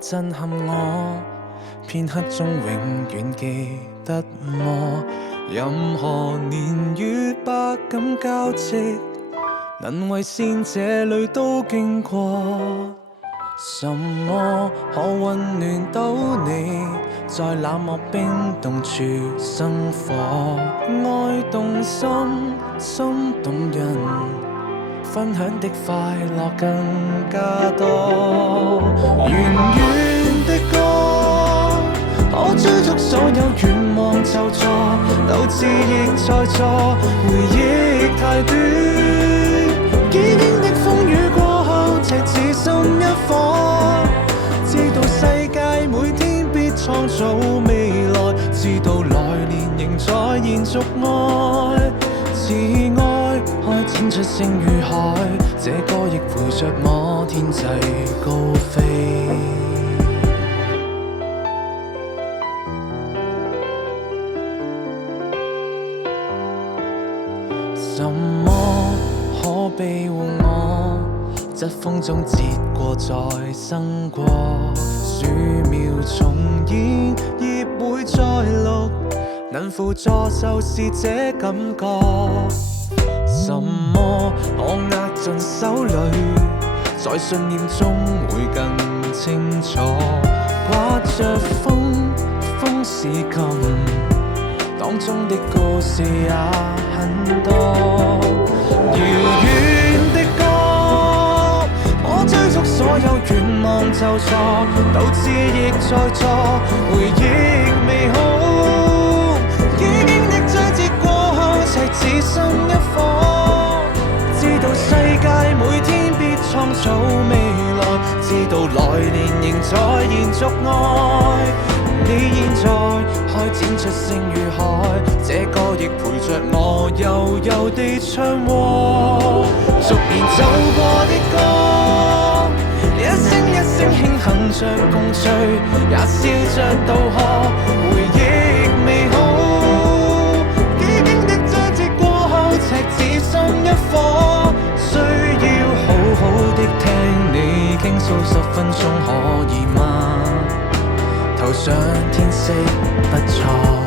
震撼我，片刻中永遠記得麼？任何年月百感交織，能為善這裏都經過。什麼可溫暖到你，在冷漠冰凍處生火？愛動心，心動人，分享的快樂更加多。遠遠的歌，可追逐所有願望就錯，鬥志亦在錯，回憶太短，幾經的風雨過後，赤子心一顆，知道世界每天必創造未來，知道來年仍在延續愛，自愛開展出星與海，這歌亦陪着我天際高飛。什麼可庇護我？疾風中折過再生過，樹苗重現葉會再綠，能輔助就是這感覺。什麼可握進手裏，在信念中會更清楚。刮着風，風是琴，當中的故事也很多。遙遠的歌，我追逐所有願望就錯，鬥志亦在錯，回憶美好，已經的章節過後，赤子心一顆，知道世界每天必創造未來，知道來年仍在延續愛。你現在開展出星與海，這歌亦陪着我悠悠地唱和。逐年走過的歌，一聲一聲慶幸着共聚，也笑着渡河，回憶美好，幾經的章節過後，赤子心一顆，需要好好的聽你傾訴10分鐘可以嗎？頭上天色不錯。